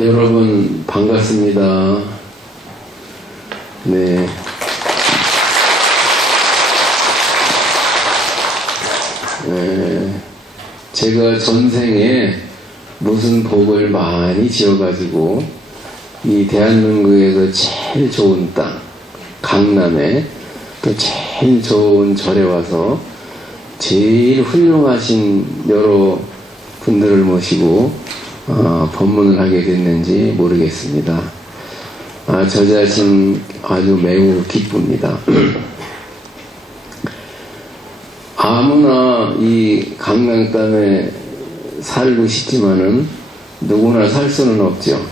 여러분 반갑습니다. 네. 제가 전생에 무슨 복을 많이 지어가지고 이 대한민국에서 제일 좋은 땅, 강남에 또 제일 좋은 절에 와서 제일 훌륭하신 여러 분들을 모시고 법문을 하게 됐는지 모르겠습니다. 저 자신 아주 매우 기쁩니다. 아무나 이 강남 땅에 살고 싶지만은 누구나 살 수는 없죠.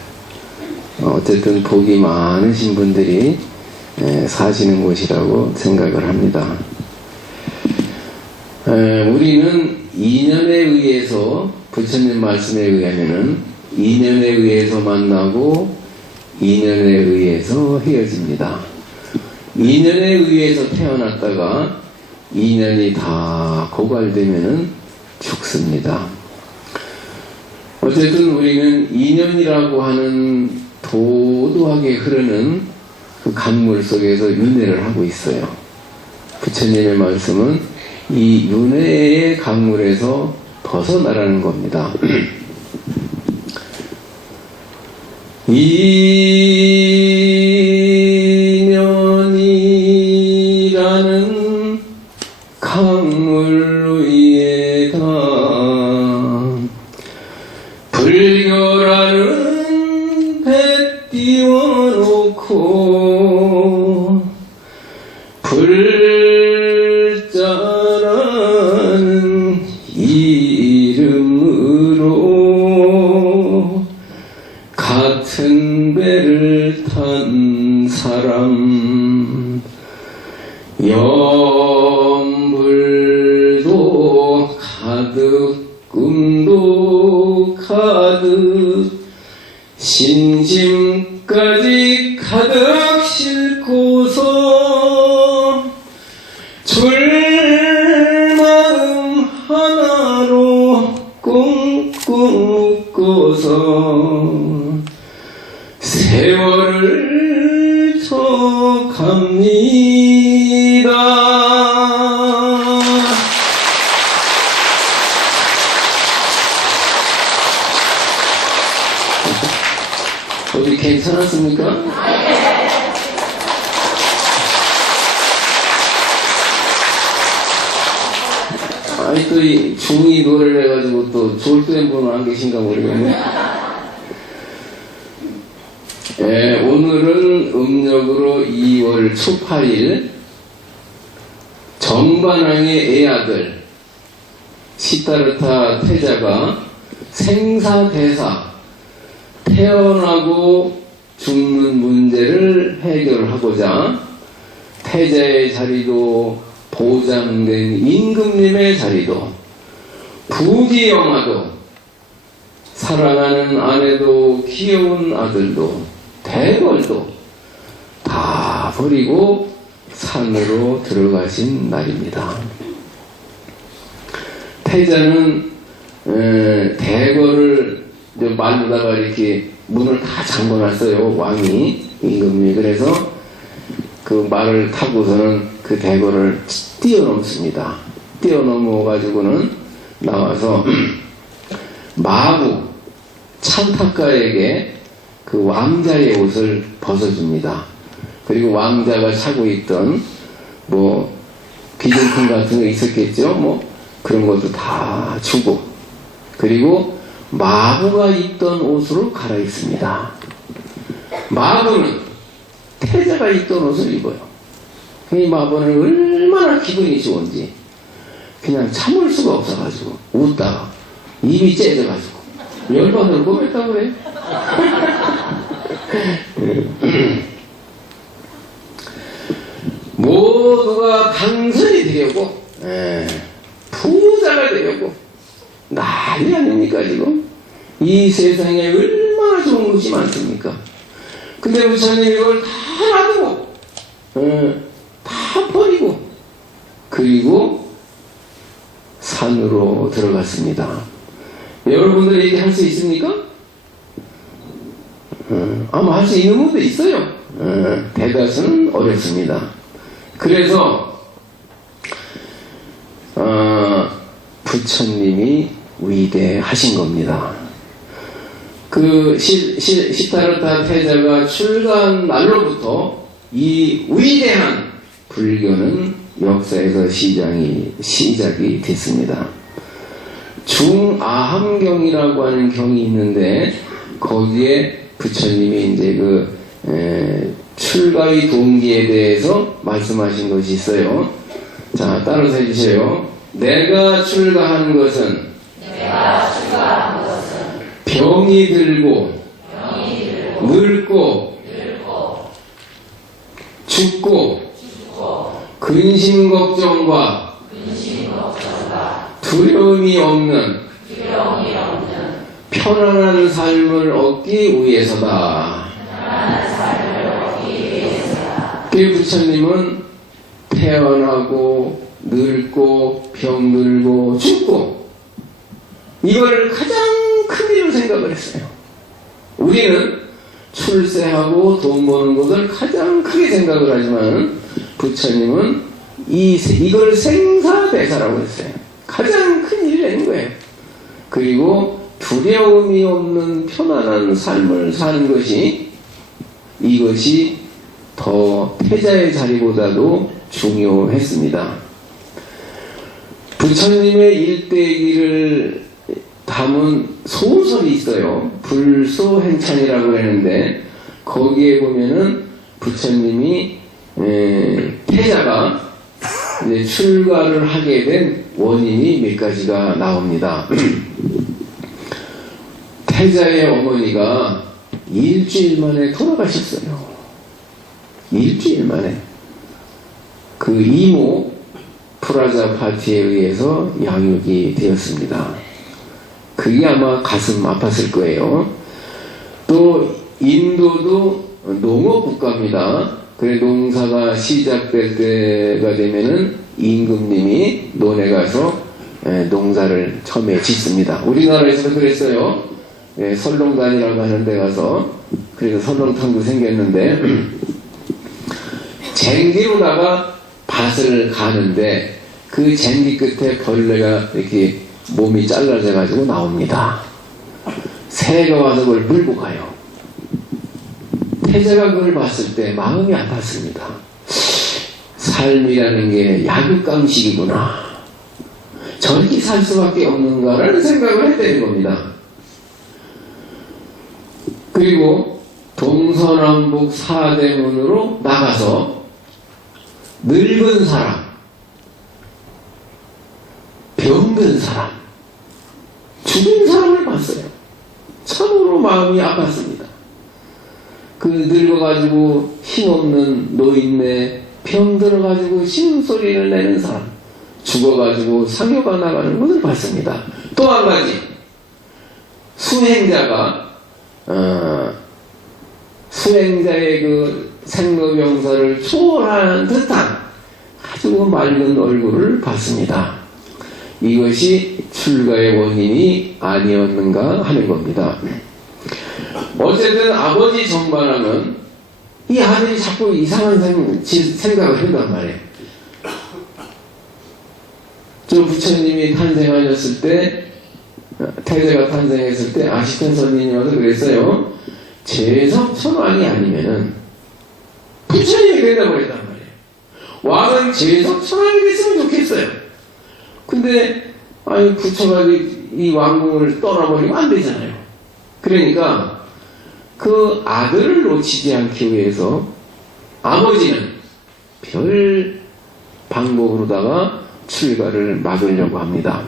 어쨌든 복이 많으신 분들이 사시는 곳이라고 생각을 합니다. 우리는 인연에 의해서, 부처님 말씀에 의하면은 인연에 의해서 만나고 인연에 의해서 헤어집니다. 인연에 의해서 태어났다가 인연이 다 고갈되면은 죽습니다. 어쨌든 우리는 인연이라고 하는 도도하게 흐르는 그 강물 속에서 윤회를 하고 있어요. 부처님의 말씀은 이 윤회의 강물에서 벗어나라는 겁니다. 인연이라는 강물 위에다 불교라는 배 띄워놓고 불자라는 이름으로 같은 배를 탄 사람, 염불도 가득 꿈도 가득 신심까지 가득 싣고서 줄마음 하나로 꽁꽁 묶어서 세월을 쳐갑니다. 어디 괜찮았습니까? 아니 또 이 중이 노래를 해가지고 또 졸도한 분은 안 계신가 모르겠네. 오늘은 음력으로 2월 초 8일 정반왕의 애아들 시타르타 태자가 생사대사, 태어나고 죽는 문제를 해결하고자 태자의 자리도 보장된 임금님의 자리도 부귀영화도 사랑하는 아내도 귀여운 아들도 대궐도 다 버리고 산으로 들어가신 날입니다. 태자는 대궐을 말로다가 이렇게 문을 다 잠궈놨어요. 왕이, 임금님이. 그래서 그 말을 타고서는 그 대궐을 뛰어넘습니다. 뛰어넘어가지고는 나와서 마부 찬타카에게 그 왕자의 옷을 벗어줍니다. 그리고 왕자가 차고 있던 뭐 기존품 같은 거 있었겠죠. 뭐 그런 것도 다 주고, 그리고 마부가 입던 옷으로 갈아입습니다. 마부는 태자가 입던 옷을 입어요. 이 마부는 얼마나 기분이 좋은지 그냥 참을 수가 없어가지고 웃다가 입이 째져가지고 열받을 꼬맸다고 그래. 모두가 강선이 되려고 부자가 되려고 난리 아닙니까 지금? 이 세상에 얼마나 좋은 것이 많습니까? 근데 부처님이 이걸 다 놔두고 다 버리고 그리고 산으로 들어갔습니다. 여러분들 얘기할 수 있습니까? 아마 할 수 있는 분도 있어요. 대다수는 어렵습니다. 그래서 부처님이 위대하신 겁니다. 그 시타르타 태자가 출가한 날로부터 이 위대한 불교는 역사에서 시작이 됐습니다. 중아함경이라고 하는 경이 있는데 거기에 부처님이 이제 출가의 동기에 대해서 말씀하신 것이 있어요. 자, 따라서 해주세요. 내가 출가한 것은 병이 들고 늙고 죽고 근심 걱정과 두려움이 없는 편안한 삶을 얻기 위해서다. 그 부처님은 태어나고 늙고 병들고 죽고 이걸 가장 큰 일로 생각을 했어요. 우리는 출세하고 돈 버는 것을 가장 크게 생각을 하지만 부처님은 이걸 생사대사라고 했어요. 가장 큰 일이라는 거예요. 그리고 두려움이 없는 편안한 삶을 사는 것이 이것이 더 태자의 자리보다도 중요했습니다. 부처님의 일대기를 담은 소설이 있어요. 불소행찬이라고 하는데 거기에 보면은 부처님이 태자가 이제 출가를 하게 된 원인이 몇 가지가 나옵니다. 태자의 어머니가 일주일 만에 돌아가셨어요. 일주일 만에. 그 이모 프라자파티에 의해서 양육이 되었습니다. 그게 아마 가슴 아팠을 거예요. 또 인도도 농업국가입니다. 그래 농사가 시작될 때가 되면은 임금님이 논에 가서 농사를 처음에 짓습니다. 우리나라에서도 그랬어요. 설렁단이라고 하는 데 가서 그래서 설렁탕도 생겼는데 쟁기로다가 밭을 가는데 그 쟁기 끝에 벌레가 이렇게 몸이 잘라져 가지고 나옵니다. 새가 와서 그걸 물고 가요. 태자가 그걸 봤을 때 마음이 아팠습니다. 삶이라는 게 약육강식이구나. 저렇게 살 수밖에 없는가라는 생각을 했다는 겁니다. 그리고 동서남북 사대문으로 나가서 늙은 사람, 병든 사람, 죽은 사람을 봤어요. 참으로 마음이 아팠습니다. 그 늙어가지고 힘없는 노인네, 병들어가지고 신음소리를 내는 사람, 죽어가지고 상여가 나가는 것을 봤습니다. 또 한 가지, 수행자의 그 생로병사를 초월하는 듯한 아주 맑은 얼굴을 봤습니다. 이것이 출가의 원인이 아니었는가 하는 겁니다. 어쨌든 아버지 정반하면 이 아들이 자꾸 이상한 생각을 한단 말이에요. 저 부처님이 탄생하셨을 때, 태자가 탄생했을 때 아시탄 선생님이 와서 그랬어요. 재석천왕이 아니면은 부처님이 된다고 그랬단 말이에요. 왕은 재석천왕이 됐으면 좋겠어요. 근데 아니 부처가 이 왕궁을 떠나버리면 안 되잖아요. 그러니까 그 아들을 놓치지 않기 위해서 아버지는 별 방법으로다가 출가를 막으려고 합니다.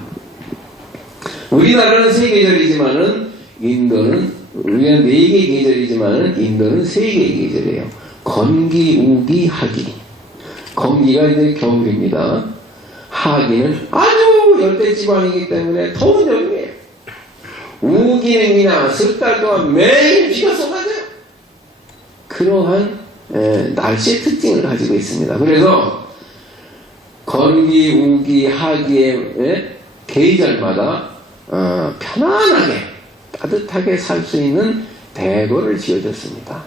우리나라는 3계절이지만은 인도는 우리가 4개 계절이지만은 인도는 3개의 계절이에요. 건기, 우기, 하기. 건기가 이제 겨울입니다. 하기는 아주 열대지방이기 때문에 더운 여름이에요. 우기는 그냥 석 달 동안 매일 비가 쏟아져요. 그러한 날씨의 특징을 가지고 있습니다. 그래서 건기, 우기, 하기의 계절마다 편안하게 따뜻하게 살 수 있는 대궐을 지어줬습니다.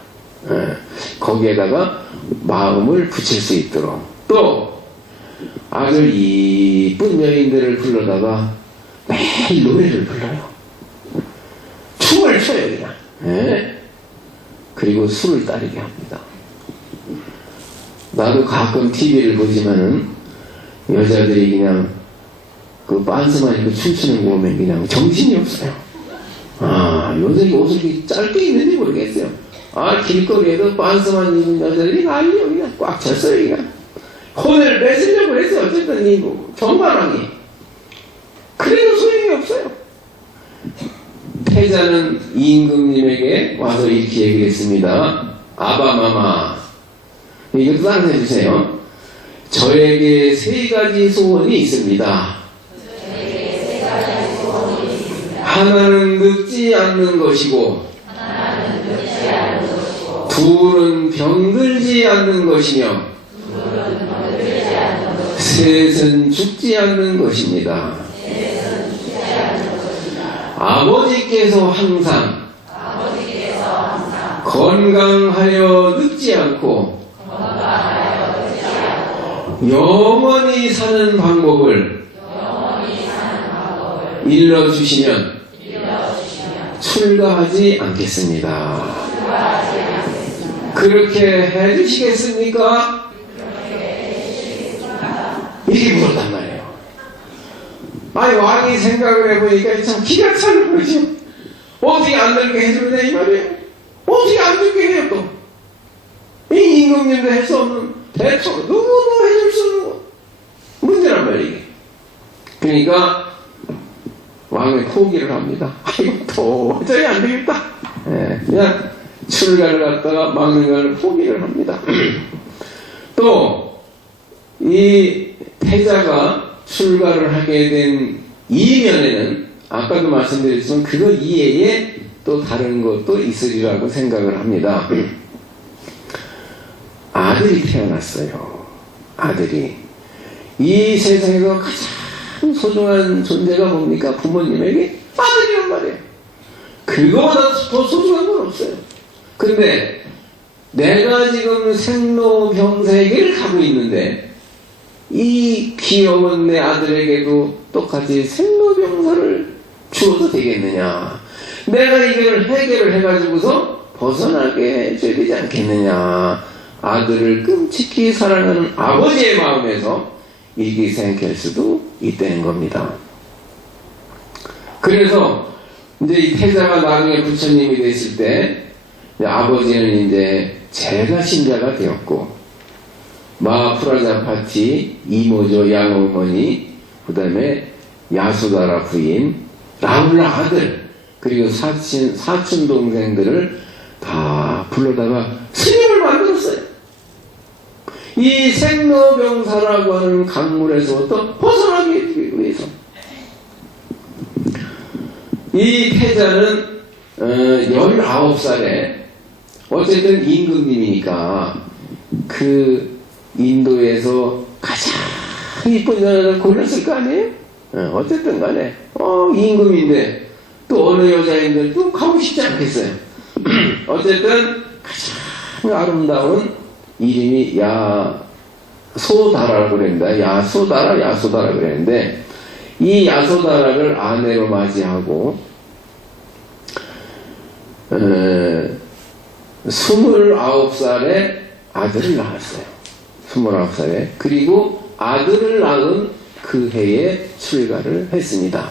거기에다가 마음을 붙일 수 있도록. 또 아주 이쁜 여인들을 불러다가 매일 노래를 불러요. 춤을 춰요 그냥. 그리고 술을 따르게 합니다. 나도 가끔 TV를 보지만은 여자들이 그냥 그 빤스만 입고 춤추는 거 보면 그냥 정신이 없어요. 요새 옷을 이렇게 짧게 입는지 모르겠어요. 길거리에도 빤스만 입은 여자들이 난리요. 그냥 꽉 찼어요. 그냥 혼을 뺏으려고 했어요. 어쨌든 이 정반왕이. 그래도 소용이 없어요. 태자는 임금님에게 와서 이렇게 얘기를 했습니다. 아바마마, 이것도 따라해 주세요. 저에게 세 가지 소원이 있습니다. 하나는 늙지 않는 것이고, 둘은 병들지 않는 것이며, 셋은 죽지 않는 것입니다. 아버지께서 항상 건강하여 늙지 않고 영원히 사는 방법을 일러주시면 출가하지 않겠습니다. 그렇게 해주시겠습니까? 이렇게 물었단 말이에요. 왕이 생각을 해보니까 참 기가 차는 거죠. 어떻게 안 늙게 해주느냐 이 말이에요. 어떻게 안 늙게 해요 또. 이 임금님도 할 수 없는 대처 누구도 해줄 수 없는 문제란 말이에요. 그러니까 왕은 포기를 합니다. 도저히 안 되겠다. 그냥 출가를 갖다가 막는 걸 포기를 합니다. 또 이 태자가 출가를 하게 된 이면에는 아까도 말씀드렸지만 그거 이외에 또 다른 것도 있으리라고 생각을 합니다. 아들이 태어났어요. 아들이. 이 세상에서 가장 소중한 존재가 뭡니까? 부모님에게 아들이란 말이에요. 그거보다 더 소중한 건 없어요. 근데 내가 지금 생로병사에게를 가고 있는데 이 귀여운 내 아들에게도 똑같이 생로병사를 주어도 되겠느냐. 내가 이걸 해결을 해가지고서 벗어나게 해줘야 되지 않겠느냐. 아들을 끔찍히 사랑하는 아버지의 마음에서 이렇게 생각할 수도 있다는 겁니다. 그래서 이제 이 태자가 나중에 부처님이 됐을 때 아버지는 이제 제가 신자가 되었고 마하프라자파티 이모조 양어머니 그 다음에 야수다라 부인 라울라 아들 그리고 사촌 동생들을 다 불러다가 스님을 만들었어요. 이 생로병사라고 하는 강물에서부터 벗어나기 위해서. 이 태자는 19살에 어쨌든 임금님이니까 그 인도에서 가장 이쁜 여자를 골랐을 거 아니에요? 어쨌든 간에 임금인데 또 어느 여자인데 또 가고 싶지 않겠어요. 어쨌든 가장 아름다운 이름이 야소다라고 그랬는데 야소다라 그랬는데 이 야소다라를 아내로 맞이하고 29살에 아들을 낳았어요. 29살에. 그리고 아들을 낳은 그 해에 출가를 했습니다.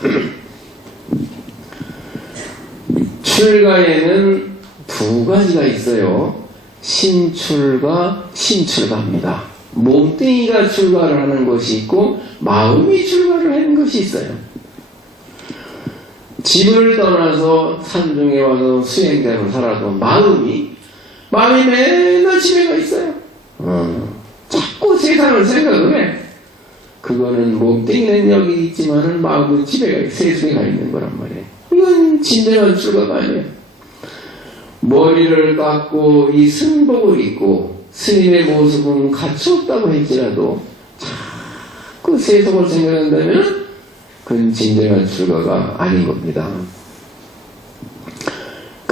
출가에는 두 가지가 있어요. 신출가, 신출가입니다. 몸뚱이가 출가를 하는 것이 있고 마음이 출가를 하는 것이 있어요. 집을 떠나서 산중에 와서 수행대로 살아도 마음이 맨날 집에 가 있어요. 자꾸 세상을 생각을 해. 그거는 몸뚱이는 여기 있지만은 마음은 집에 세상에 가 있는 거란 말이에요. 이건 진정한 출가가 아니에요. 머리를 깎고 이 승복을 입고 스님의 모습은 갖추었다고 할지라도 자꾸 세속을 생각한다면 그건 진정한 출가가 아닌 겁니다.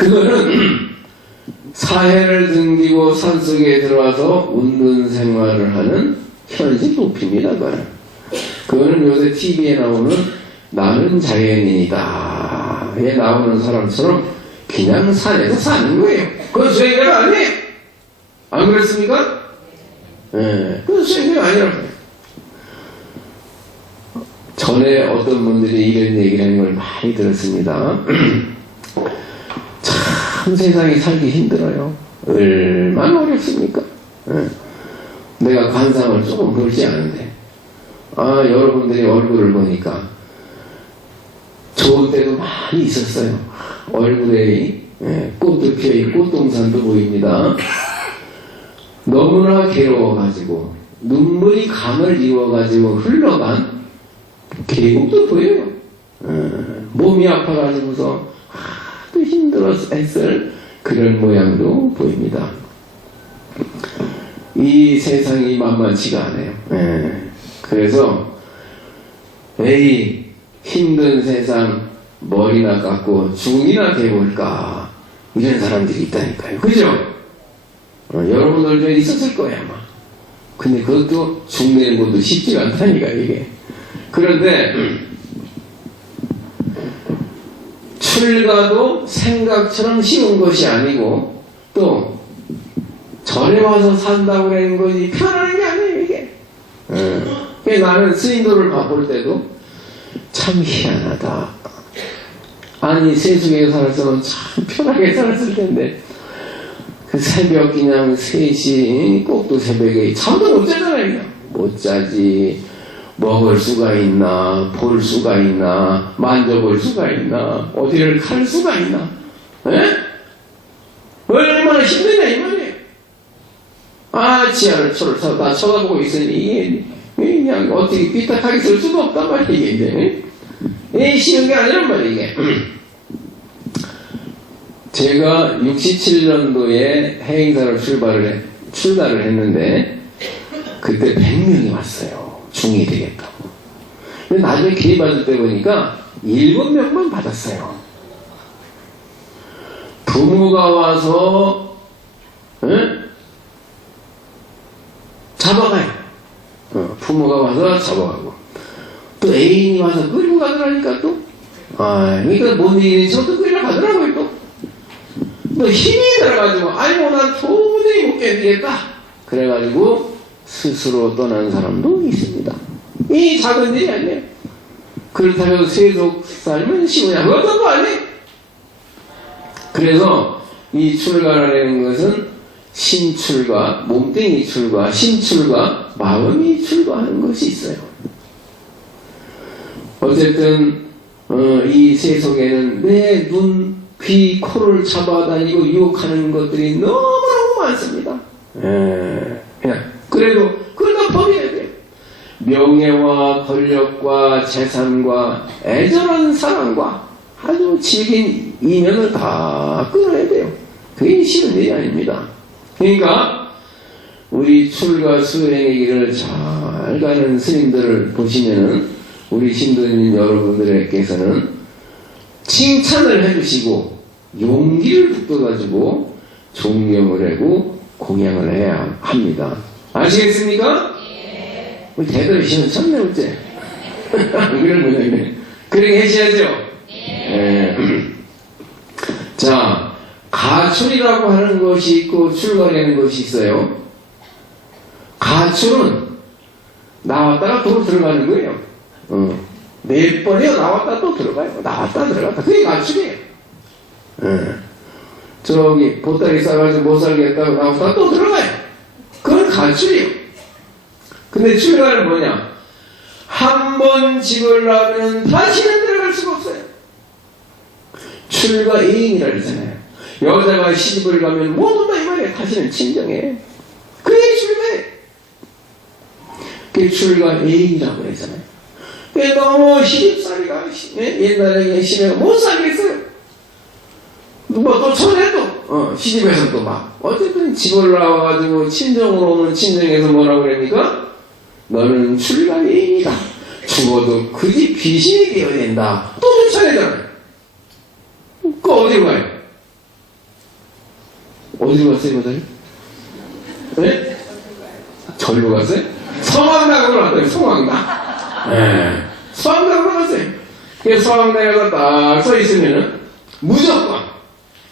그거는 사회를 등지고 산속에 들어와서 운동 생활을 하는 현실 도피입니다. 그거는 요새 TV에 나오는 나는 자연인이다 에 나오는 사람처럼 그냥 산에서 사는 거예요. 그건 수행이 아니에요. 안 그렇습니까? 예, 그건 수행이 아니라고요. 전에 어떤 분들이 이런 얘기를 하는 걸 많이 들었습니다. 참 세상에 살기 힘들어요. 얼마나 어렵습니까? 예. 내가 관상을 조금 보지 않은데 여러분들이 얼굴을 보니까 좋을 때도 많이 있었어요. 얼굴에 꽃도 피어있고 꽃동산도 보입니다. 너무나 괴로워가지고 눈물이 강을 이루어가지고 흘러간 계곡도 보여요. 몸이 아파가지고서 또 힘들어서 했을 그런 모양도 보입니다. 이 세상이 만만치가 않아요. 그래서 에이 힘든 세상 머리나 깎고 죽이나 돼볼까 이런 사람들이 있다니까요. 그죠? 여러분들 중에 있었을 거예요 아마. 근데 그것도 죽는 것도 쉽지가 않다니까 이게. 그런데 출가도 생각처럼 쉬운 것이 아니고 또 절에 와서 산다고 하는 것이 편한 게 아니에요 이게. 나는 스님들을 바꿀 때도 참 희한하다. 아니 세속에 살아서는 참 편하게 살았을 텐데 그 새벽 그냥 3시 꼭두 새벽에 잠도 못 자잖아요. 그냥 못 자지. 먹을 수가 있나 볼 수가 있나 만져볼 수가 있나 어디를 갈 수가 있나 얼마나 힘드냐 이 말이에요. 지하를 다 쳐다보고 있으니 이게 그냥 어떻게 삐딱하게 쓸 수가 없단 말이에요. 이게 쉬운 게 아니란 말이에요 이게. 제가 67년도에 해행사를 출가를 했는데 그때 100명이 왔어요. 중이 되겠다고. 근데 나중에 기회 받을 때 보니까 7명만 받았어요. 부모가 와서 잡아가요. 부모가 와서 잡아가고 또 애인이 와서 끌고 가더라니까 또 그러니까 뭔 얘기인지 저도 끌고 가더라고요. 또 힘이 들어가지고 아이고 난 도저히 못 견디겠다 그래가지고 스스로 떠난 사람도 있습니다. 이 작은 일이 아니에요. 그렇다고 세속 살면 쉬우냐 그것도 아니에요. 그래서 이 출가라는 것은 신출가, 몸뚱이 출가, 신출가, 마음이 출가하는 것이 있어요. 어쨌든 이 세속에는 내 눈, 귀, 코를 잡아다니고 유혹하는 것들이 너무너무 많습니다. 그냥 그래도 그걸 다 버려야 돼요. 명예와 권력과 재산과 애절한 사랑과 아주 질긴 인연을 다 끊어야 돼요. 그게 쉬운 일이 아닙니다. 그러니까 우리 출가 수행의 길을 잘 가는 스님들을 보시면은 우리 신도님 여러분들께서는 칭찬을 해주시고 용기를 북돋아주고 존경을 하고 공양을 해야 합니다. 아시겠습니까? 네. 우리 대답이 시원찮네 어째? 그런 모양이네. 그렇게 하셔야죠? 네. 자, 가출이라고 하는 것이 있고 출가라는 것이 있어요. 가출은 나왔다가 또 들어가는 거예요. 몇 번이요 나왔다 또 들어가요. 나왔다 들어갔다. 그게 가출이에요. 저기 보따리 싸가지고 못 살겠다고 나왔다 또 들어가요. 그건 가출이에요. 근데 출가는 뭐냐? 한 번 집을 나오면 다시는 들어갈 수가 없어요. 출가 애인이라 그러잖아요. 여자가 시집을 가면 못 온다 이 말이에요. 다시는 친정해. 그게 출가예요. 그게 출가 애인이라고 그러잖아요. 그게 너무 시집살이가 옛날에 시집에 못 살겠어요. 뭐 또 전에도 시집에서 또 막 어쨌든 집을 나와가지고 친정으로 오면 친정에서 뭐라고 그럽니까? 너는 출가인이다. 죽어도 그 집 귀신이 되어야 된다. 또 쫓아내잖아요. 그 어디로 가요? 어디로 갔어요, 그들? 네? 절로 갔어요? 성황당으로 갔어요, 성황당. 네. 성황당으로 갔어요. 그래서 성황당에 가서 딱 서 있으면은, 무조건,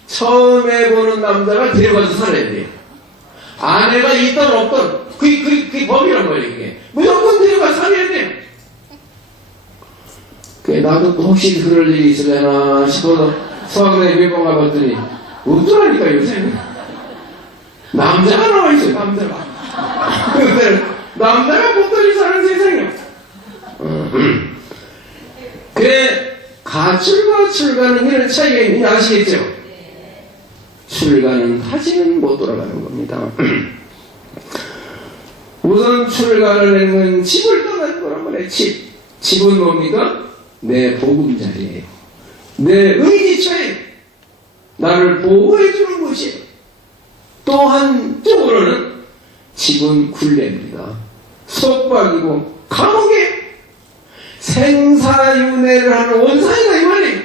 처음에 보는 남자가 데려가서 살아야 돼요. 아내가 있던 없던, 그게 법이란 말이에요, 그게. 무조건 데려가서 살아야 돼요. 나도 혹시 그럴 일이 있으려나 싶어서 성황당에 몇 번 가봤더니, 없더라니까, 요새. 남자가 나와있어요, 남자가. 근데 남자가 보통이 사는 세상이요. 그래, 가출과 출가는 이런 차이가 있는지 아시겠죠? 출가는 다시는 못 돌아가는 겁니다. 우선 출가를 하는 건 집을 떠나는 거란 말이에요. 집은 뭡니까? 내 보금자리예요. 내 의지처예요. 나를 보호해주는 곳이에요. 또 한쪽으로는 집은 굴레입니다. 속박이고 감옥에 생사윤회를 하는 원상이다 이 말이에요.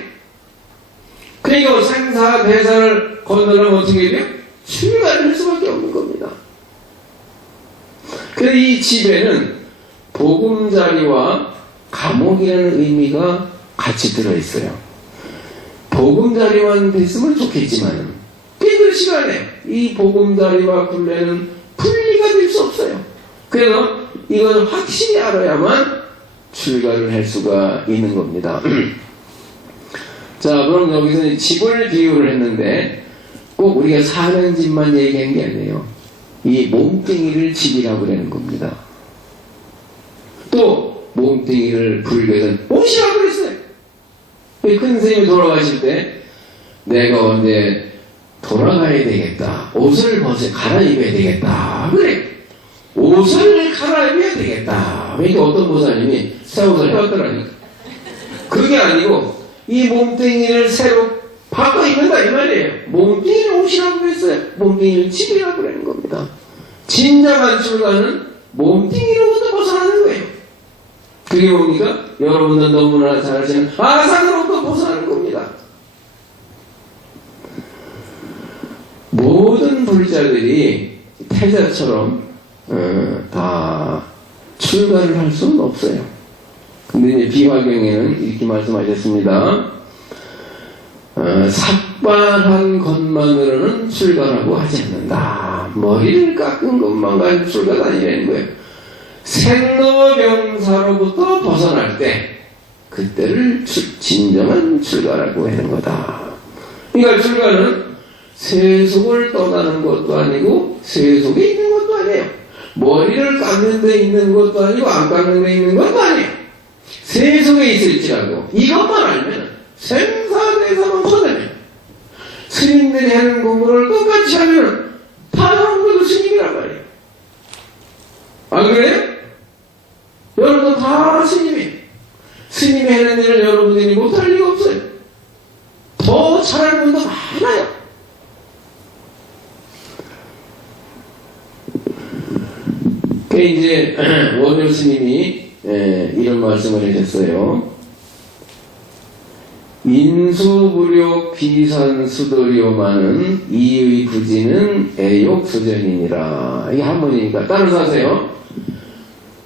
그러니까 생사대사를 건너면 어떻게 돼요? 출가를 할 수밖에 없는 겁니다. 그래서 이 집에는 보금자리와 감옥이라는 의미가 같이 들어있어요. 보금자리만 됐으면 좋겠지만 그 시간에 이 보금자리와 굴레는 분리가 될 수 없어요. 그래서 이걸 확실히 알아야만 출가를 할 수가 있는 겁니다. 자, 그럼 여기서 집을 비유를 했는데 꼭 우리가 사는 집만 얘기한 게 아니에요. 이 몸뚱이를 집이라고 그러는 겁니다. 또 몸뚱이를 불교에서는 옷이라고 그랬어요. 큰 스님이 돌아가실 때 내가 언제 돌아가야 되겠다. 옷을 갈아입어야 되겠다. 그래. 옷을 갈아입어야 되겠다. 그러니까 어떤 보사님이 새 옷을 해왔더라니까. 그게 아니고 이 몸뚱이를 새로 바꿔 입는다 이 말이에요. 몸뚱이를 옷이라고 했어요. 몸뚱이를 집이라고 그러는 겁니다. 진정한 출가는 몸뚱이로부터 벗어나는 거예요. 그게 뭡니까? 여러분들 너무나 잘 아시는 아상으로부터 벗어나는 겁니다. 모든 불자들이 태자처럼 다 출가를 할 수는 없어요. 근데 이제 비화경에는 이렇게 말씀하셨습니다. 삭발한 것만으로는 출가라고 하지 않는다. 머리를 깎은 것만 가지고 출가가 아니라는 거예요. 생로병사로부터 벗어날 때 그때를 진정한 출가라고 하는 거다. 그러니까 출가는 세속을 떠나는 것도 아니고 세속에 있는 것도 아니에요. 머리를 깎는 데 있는 것도 아니고 안 깎는 데 있는 것도 아니에요. 세속에 있을지라도 이것만 알면 생사대사만 커내면 스님들이 하는 공부를 똑같이 하면 다 여러분들도 스님이란 말이에요. 안 그래요? 여러분도 다 스님이에요. 스님이 하는 일을 여러분들이 못할 리가 없어요. 더 잘하는 분도 많아요. 이제 원효 스님이 이런 말씀을 하셨어요. 인수무력 비산수도료만은 이의 부지는 애욕소전이니라. 이게 한문이니까 따라서 하세요.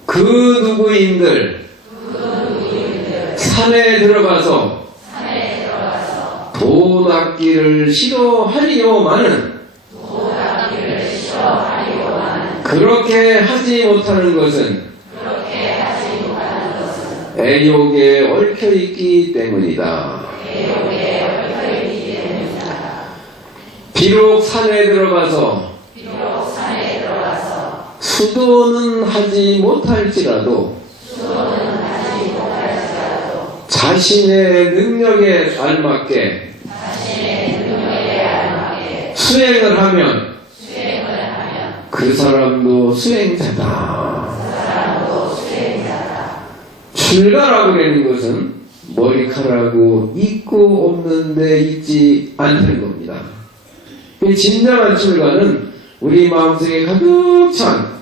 그 누구인들 산에 들어가서 도 닦기를 싫어하리요마는 그렇게 하지 못하는 것은 애욕에 얽혀있기 때문이다. 비록 산에 들어가서 수도는 하지 못할지라도 자신의 능력에 알맞게 수행을 하면 그 사람도 수행자다. 출가라고 하는 것은 머리카락이 있고 없는데 있지 않다는 겁니다. 진정한 출가는 우리 마음속에 가득 찬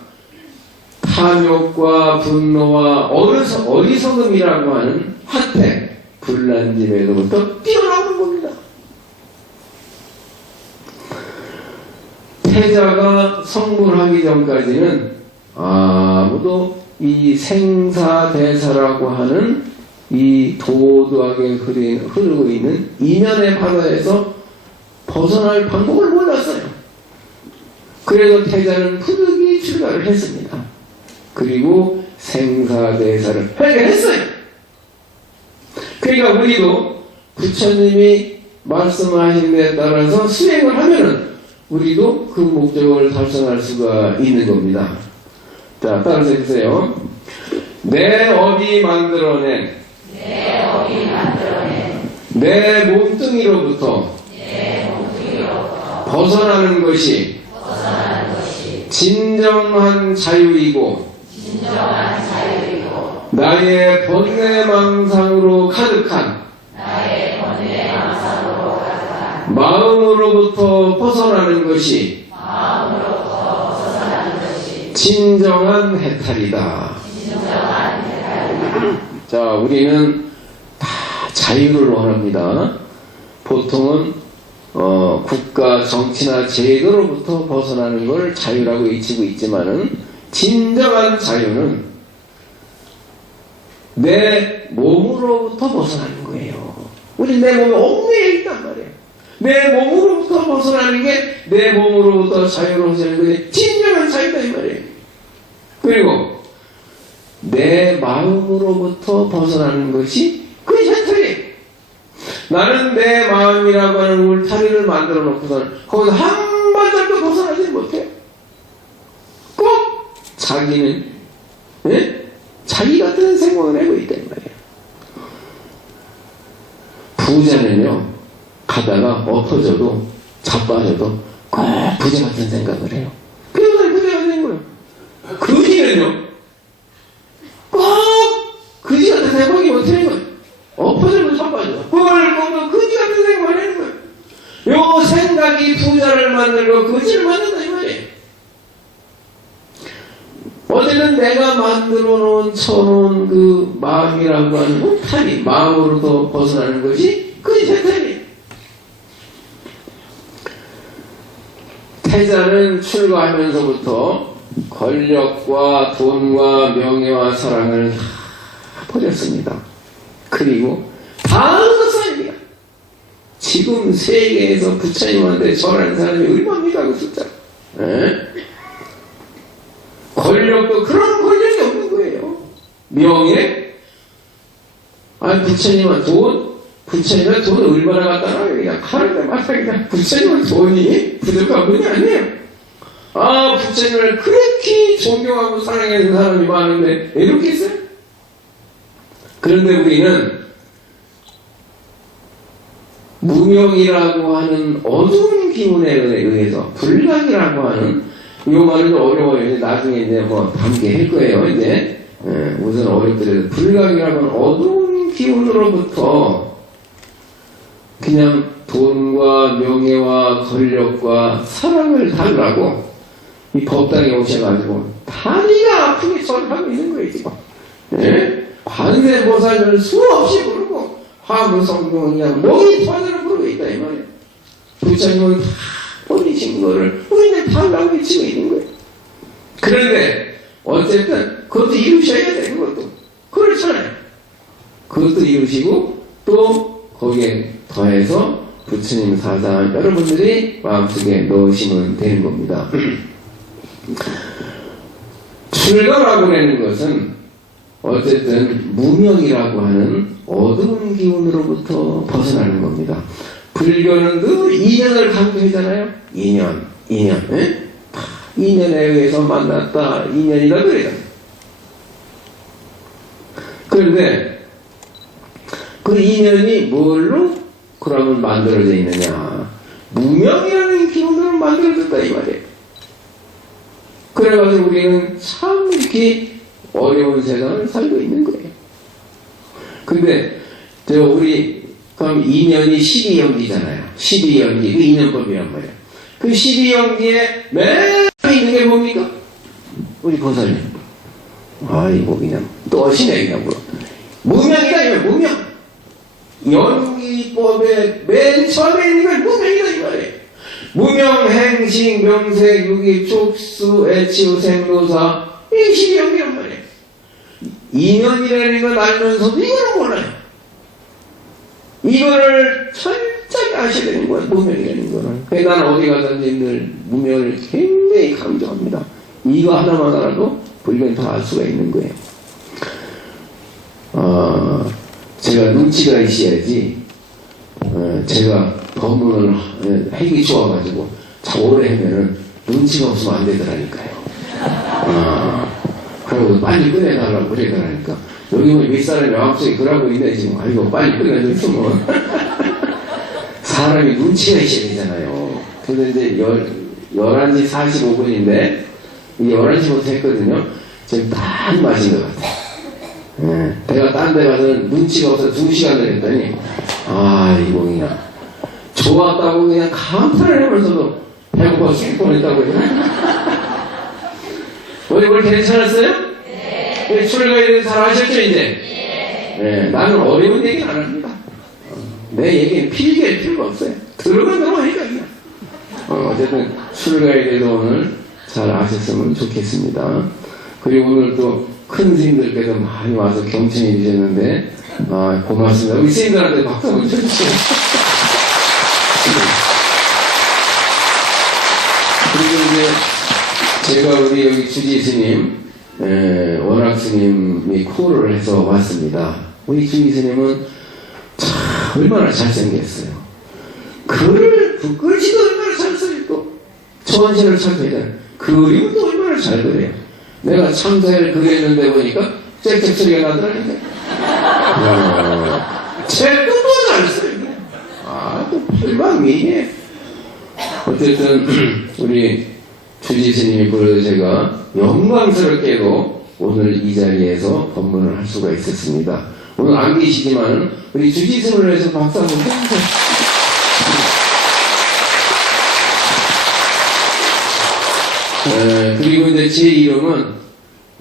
탐욕과 분노와 어리석음이라고 하는 하태, 불난집에서부터 뛰어나오는 겁니다. 태자가 성불하기 전까지는 아무도 이 생사대사라고 하는 이 도도하게 흐르고 있는 이면의 바다에서 벗어날 방법을 몰랐어요. 그래서 태자는 부득이 출가를 했습니다. 그리고 생사대사를 해결했어요. 그러니까 우리도 부처님이 말씀하신 데 따라서 수행을 하면은 우리도 그 목적을 달성할 수가 있는 겁니다. 자, 따라서 해주세요. 내 업이 만들어낸 내 몸뚱이로부터 벗어나는 것이 진정한 자유이고 나의 번뇌망상으로 가득한 마음으로부터 벗어나는 것이 진정한 해탈이다. 자, 우리는 다 자유를 원합니다. 보통은 국가 정치나 제도로부터 벗어나는 걸 자유라고 외치고 있지만은 진정한 자유는 내 몸으로부터 벗어나는 거예요. 우리 내 몸에 얽매여 있단 말이에요. 내 몸으로부터 벗어나는 게 내 몸으로부터 자유로워지는 것이 진정한 자유다 이 말이에요. 그리고 내 마음으로부터 벗어나는 것이 그것이 해탈이에요. 나는 내 마음이라고 하는 울타리를 만들어 놓고서는 거기서 한 발짝도 벗어나지 못해요. 꼭 자기는 자기 같은 생각을 하고 있다 이 말이에요. 부자는요 가다가 엎어져도 자빠져도 꼭 부자 같은 생각을 해요. 그래서 부자가 되는 거예요. 거지는요 꼭 거지 같은 생각이 못하는 거예요. 엎어져도 자빠져도 그걸 보면 거지 같은 생각을 하는 거예요. 요 생각이 부자를 만들고 거지를 만든다 이 말이에요. 어쨌든 내가 만들어 놓은 쳐놓은 그 마음이라고 하는 울타리 마음으로도 벗어나는 것이 그것이 해탈이에요. 태자는 출가하면서부터 권력과 돈과 명예와 사랑을 다 버렸습니다. 그리고 다 얻었어요. 지금 세계에서 부처님한테 절하는 사람이 얼마입니까 그 숫자? 권력도 그런 권력이 없는 거예요. 명예? 아니 부처님은 부처님은 돈 얼마나 갖다 놔요. 그냥 하는데 마다 그냥 부처님은 돈이 부족한 분이 아니에요. 부처님을 그렇게 존경하고 사랑하는 사람이 많은데 왜 이렇게 있어요? 그런데 우리는 무명이라고 하는 어두운 기운에 의해서 불각이라고 하는 이 말은 어려워요. 나중에 이제 뭐 함께 할 거예요. 이제 우선 어렵더라도 불각이라고 하는 어두운 기운으로부터 그냥 돈과 명예와 권력과 사랑을 달라고 이 법당에 오셔가지고 다리가 아프게 절하고 있는 거예요 지금. 관세보살을 수없이 부르고 화무성공 그냥 목이 터져서 부르고 있다 이 말이에요. 부처님은 다 버리신 거를 우리는 달라고 외치고 있는 거예요. 그런데 어쨌든 그것도 이루셔야 되는 것도 그렇잖아요. 그것도 이루시고 또 거기에 더해서 부처님 사상 여러분들이 마음속에 넣으시면 되는 겁니다. 출가라고 하는 것은 어쨌든 무명이라고 하는 어두운 기운으로부터 벗어나는 겁니다. 불교는 늘 인연을 강조하잖아요. 인연. 인연에 의해서 만났다. 인연이다 그래요. 그런데 그 인연이 뭘로 그러면 만들어져 있느냐? 무명이라는 기운으로 만들어졌다 이 말이에요. 그래가지고 우리는 참 이렇게 어려운 세상을 살고 있는 거예요. 근데 우리 그럼 인연이 12연기잖아요. 12연기 그 인연법이란 말이에요. 그 12연기에 맨 있는 게 뭡니까? 우리 보살님. 아이고 그냥 떠시네 그냥 물어. 무명이다 이거 무명. 연기법의 맨 처음에 있는 건 무명이다 이 말이에요. 무명, 행식, 명색, 유기, 촉수, 애치우, 생로사, 이시경이란 말이에요. 인연이라는 걸 알면서도 이거는 몰라요. 이거를 철저히 아셔야 되는 거예요. 무명이라는 거는. 그래서 나는 어디 가든지 늘 무명을 굉장히 강조합니다. 이거 하나만 알아도 불교는 다 알 수가 있는 거예요. 제가 눈치가 있어야지, 제가 법문을 하기 좋아가지고 참 오래 하면은 눈치가 없으면 안 되더라니까요. 그리고 빨리 끝내달라고 그러더라니까. 여기 뭐 윗사람이 앞쪽에 그러고 있네 지금. 아이고 빨리 끝내줬으면. 사람이 눈치가 있어야 되잖아요. 근데 이제 11시 45분인데 11시부터 했거든요. 지금 딱 맞은 것 같아요. 내가 딴 데 가서 눈치가 없어서 2시간을 했더니 이거 그냥 좋았다고 그냥 감탄을 하면서도 배고파 죽을 뻔했다고 해요. 오늘 괜찮았어요? 네. 출가에 대해서 잘 아셨죠 이제? 네. 나는 어려운 얘기는 안 합니다. 내 얘기는 필기할 필요가 없어요. 들어가면 하니까 그냥. 어쨌든 출가에 대해서 오늘 잘 아셨으면 좋겠습니다. 그리고 오늘 또 큰 스님들께서 많이 와서 경청해 주셨는데 고맙습니다. 우리 스님들한테 박수 한번 쳐주세요. 그리고 이제 제가 우리 여기 주지 스님, 원학 스님이 코를 해서 왔습니다. 우리 주지 스님은 참 얼마나 잘생겼어요. 그 글씨도 얼마나 잘 써요. 또 초원시를 참 해요. 그림도 얼마나 잘 그려요. 내가 참새를 그렸는데 보니까 짹짹 소리가 나더라니까. 책도 또 잘 써요. 또 필망이네. 어쨌든 우리 주지 스님이 그래도 제가 영광스럽게도 오늘 이 자리에서 법문을 할 수가 있었습니다. 오늘 안 계시지만 우리 주지 스님을 위해서 박수 한번 해주세요. 그리고 이제 제 이름은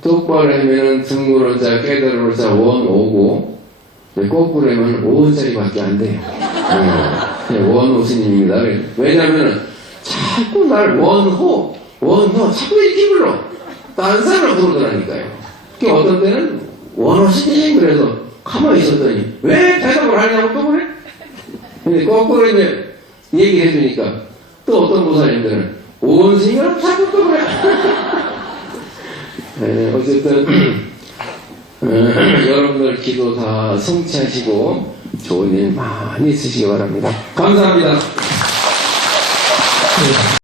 똑바로 하면은 등구로 자, 깨달음으로 자, 원오고, 거꾸로 하면 5원짜리밖에 안 돼요. 원호 스님입니다. 왜냐면은 자꾸 날 원호, 자꾸 이렇게 불러. 딴 사람을 부르더라니까요. 어떤 때는 원호 스님 그래서 가만히 있었더니 왜 대답을 하냐고 또 그래? 근데 거꾸로 이제 얘기해 주니까 또 어떤 보살님들은 원스님이라고 자꾸 또 그래. 어쨌든 여러분들 기도 다 성취하시고 좋은 일 많이 있으시기 바랍니다. 감사합니다.